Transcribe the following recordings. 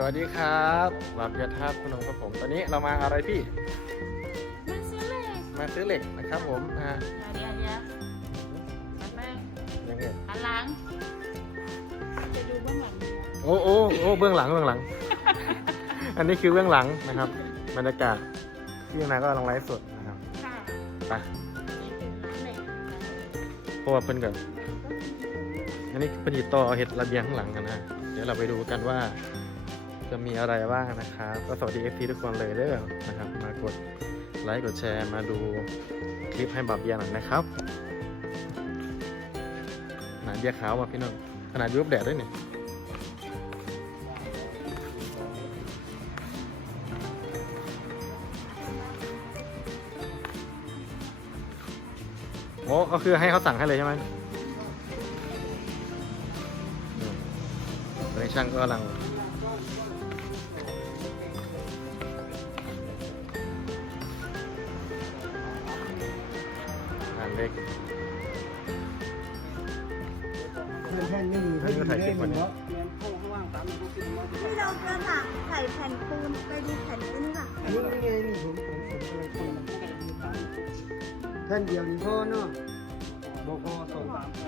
สวัสดีครับหลับยาทับคุณนงครับผม ตอนนี้เรามาอะไรพี่มันซื้อเลยมาซื้อเหล็กนะครับผมนะฮะเดี๋ยวเดี๋ยวมันไปยังไงหันหลัง จะดูเบื้องหลังโอ้โอ้โอ้เบื้องหลังเบื้องหลัง อันนี้คือเบื้องหลังนะครับบรรยากาศที่นาก็กำลังไลฟ์สดนะครับค่ะไปนี่คือร้านเหล็กเพราะว่าเพิ่นกับอันนี้เป็นติดต่อเห็ดระเบียงข้างหลังกันนะ เดี๋ยวเราไปดูกันว่า จะมีอะไรบ้างนะครับก็สวัสดีเอฟทีทุกคนเลยเด้อนะครับ มากดไลค์กดแชร์มาดูคลิปให้บับเบียร์หน่อยนะครับหนาเบียร์ขาวว่ะพี่น้องขนาดยุบแดดด้วยเนี่ยโอ้ก็คือให้เขาสั่งให้เลยใช่ไหมอืมตอนนี้ช่างก็กำลัง เล็กเพื่อนแค่นี้เขาอยู่ได้หมดเนาะที่เราจะสั่งใส่แผ่นปูนไปดูแผ่นอันนี้ป่ะอันนี้ไงนี่ผมผมผมกำลังคุยแท่านเดียวนี่พ่อเนาะบกส่งสามแผ่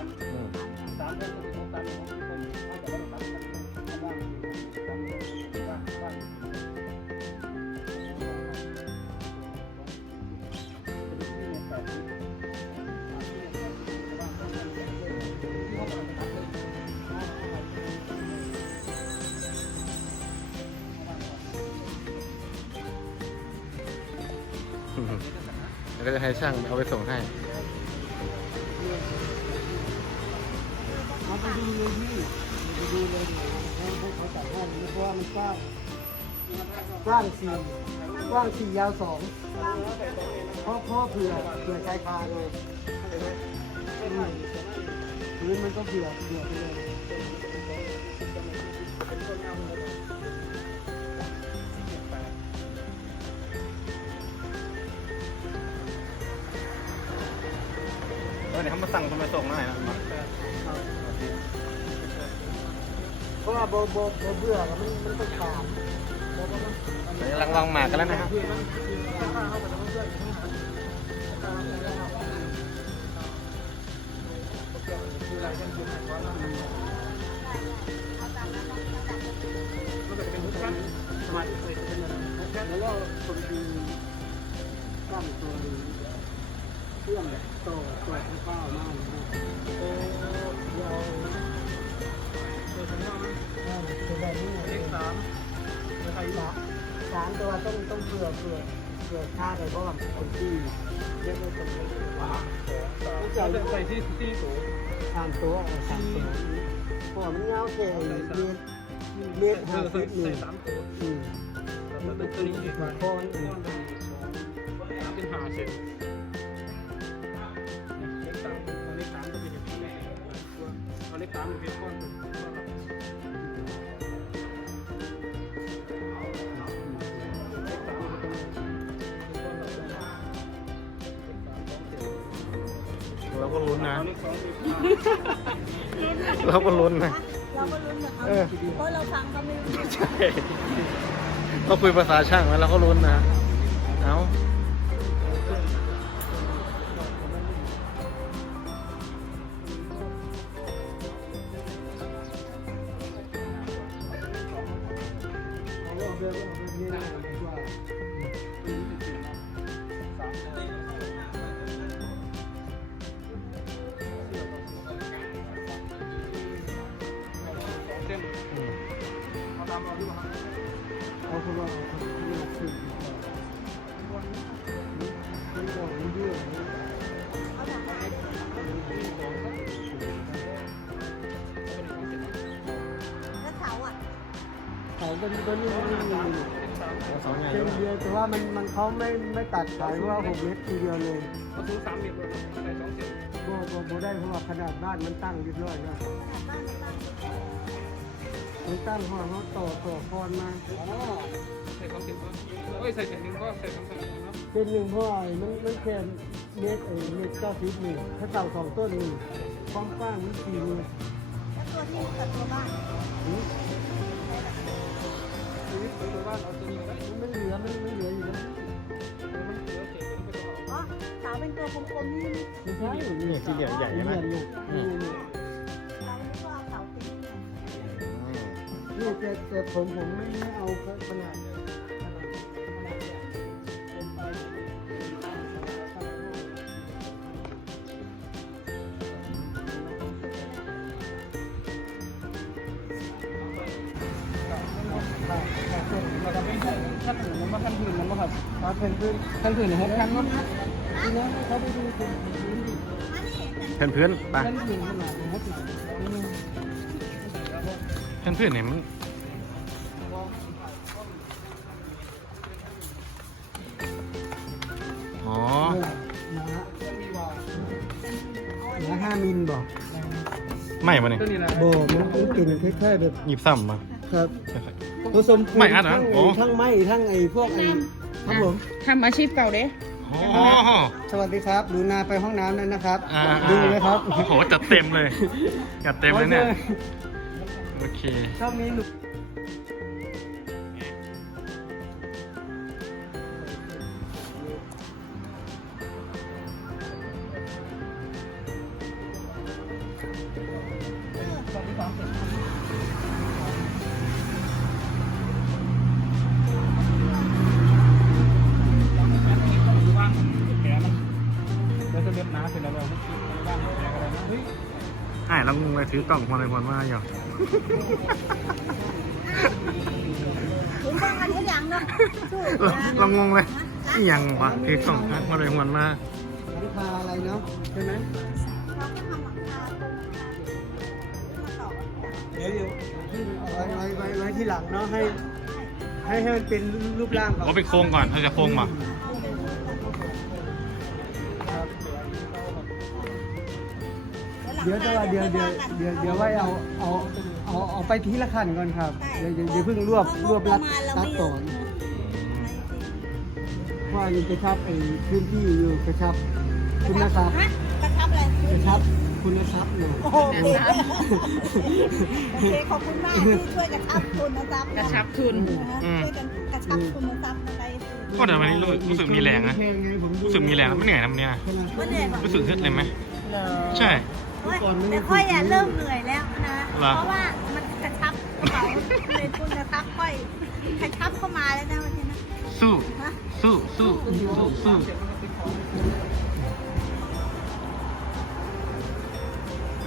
นอืม แล้วก็จะให้ช่างเอาไปส่งให้เอาไปดูเลยพี่ไปดูเลยให้ให้เขาจัดให้เพราะว่ามันกว้างกว้างสี่กว้างสี่ยาวสองเพราะเพราะเผื่อเผื่อชายคาเลยพื้นมันก็เผื่อเผื่อไปเลย เออเดี๋ยวเขามาสั่งคนมาส่งหน่อยนะเพราะว่าโบโบโบเบื่อแล้วมันมันต้องถามโบโบมันเดี๋ยวกำลังวางหมากกันแล้วนะฮะคือมันคือราคาเขาแบ เครื่องโตโตข้าวมากนะโอ้ยาวตัวถึงว่ามันตัวแบบนี้เลขสามใครละสามตัวต้องต้องเผื่อเผื่อเผื่อค่าไปเพราะว่าคนที่เรียกว่าคนที่ต้องจ่ายใส่ที่ที่ตัวสามตัวสามตัวพอมันเงาแค่เมตรเมตรห้าสิบหนึ่งอืมแล้วเป็นตัวนี้อีกมาว่าก้อนเป็นหาเซน เอาเลขสามเป็นก้อนเลขสามเป็นก้อนเราเป็นก้อนเราเป็นเราก็ลุ้นนะเอาเลขสองอีกเราก็ลุ้นนะ เราก็ลุ้นกับเขาเออเพราะเราฟังเขาไม่รู้เรื่อง ใช่เขาคุยภาษาช่างแล้วเราก็ลุ้นนะ เอา เอาเอาแบบเอาแขายเป็นตัวนี้มันมีเอาสองอย่างเส้นเดียวแต่ว่ามันมันเขาไม่ไม่ตัดขายว่าหกเมตรทีเดียวเลยเอาซื้อสามเมตรใส่สองเส้นโบโบโบได้เพราะว่าขนาดบ้านมันตั้งเรียบร้อยแล้วขนาดบ้านมันตั้งมันตั้งห้องเขาต่อต่อคอนมาใส่สองเส้นก็เอ้ยใส่เส้นหนึ่งก็ใส่สองเส้นเนาะเส้นหนึ่งเพราะว่ามันมันแค่เมตรเออเมตรเก้าสิบหนึ่งถ้าเต่าสองต้นหนึ่งความกว้างมันสี่เมตรแล้วตัวที่กับตัวบ้าน มไปดูบ้านเอาตันได้ไม่เหลือไม่ไม่เหลืออยู่แล้วมันเหลือเศษตัวนี้ไปต้องเอาอ๋อสาเป็นตัวกลมๆนี่นี่ไม่ใช่นี่ที่เหลี่ใหญ่ใช่ไหมนี่นี่เราไม่ก็เอาเสาตีนเนี่นี่แต่แต่ผมผมไม่ไม่เอาขนาดขนาด เป็นขั้นหนึ่งมันมาขั้นพื้นมันมาครับมาเป็นพื้นขั้นพื้นหกครั้งเนาะทีนี้เขาไปดูเป็นพื้นดิอันนี้เพื่อนเพื่อนไปขั้นพื้นขนาดหกหนาเพื่อนเพื่อนเนี่ยมันอ๋อหนาหนาห้ามิลบอกไม่ปะเนี่ยตัวนี้นะโบมันเป็นคล้ายๆแบบหยิบซ้ำมา ครับผสมไม่อัดเหรอทั้งโอ้ ทั้งไม้ทั้งไอ้พวกไอ้ครับผม ทำอาชีพเก่าเด้ อ๋อ สวัสดีครับหนูนาไปห้องน้ำนั่นนะครับอ่า ดูเลยครับโอ้โหจัดเต็มเลยจัดเต็มเลยเนี่ย โอเค ถ้ามีหนู อ่าเรางงเลยถือกล่องคนอะไรคนมาอยู่ถึงบ้างกันให้ยังเนาะสู้เรานะเรางงเลยนี่ยังวะถือกล่องคนอะไรคนมาหลังคาอะไรเนาะใช่ไหมเราก็ทำหลังคาตรงมาต่อกันเดี๋ยวเดี๋ยวไว้ไว้ไว้ไว้ที่หลังเนาะให้ ให้ให้มันเป็นรูปร่างก่อน เขาเป็นโครงก่อนเขาจะโครงมา เดี๋ยวแต่ว่าเดี๋ยวเดี๋ยวเดี๋ยวเดี๋ยวไว้เอาเอาเอาเอาไปทีละขั้นก่อนครับเดี๋ยวเดี๋ยวเดี๋ยวเพิ่งรวบรวบรัดรัดก่อนเพราะว่ายังกระชับไอ้พื้นที่อยู่กระชับคุณนะครับฮะกระชับอะไรกระชับคุณนะครับหนูโอ้โหโอเคขอบคุณมากที่ช่วยกระชับคุณนะจ๊บกระชับทุนช่วยกันกระชับคุณนะจ๊บไปก็เดี๋ยววันนี้รู้รู้สึกมีแรงนะรู้สึกมีแรงแล้วไม่เหนื่อยนะวันเนี้ยว่าเหนื่อยปะรู้สึกฮึดเลยไหมเหรอใช่ โอ๊ยแต่ค่อยอะเริ่มเหนื่อยแล้วนะ เหรอ เพราะว่ามันกระชับกระเป๋าเลยคุณกระชับค่อยกระชับเข้ามาแล้วนะวันนี้นะสู้ฮะสู้สู้สู้สู้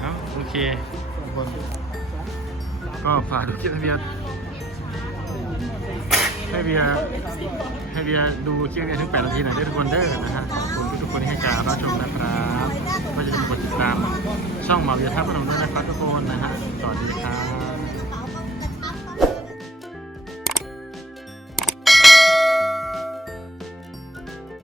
เอาโอเคก็ฝากดูคลิปให้เบียร์ให้เบียร์ให้เบียร์ดูคลิปให้เบียร์ถึง8นาทีหน่อยด้วยทุกคนเด้อนะฮะขอบ คนที่ให้การรับชมนะครับก็จะกดติดตามช่องหมาเวียท่าพนมด้วยนะครับทุกคนนะฮะสวัสดีครับ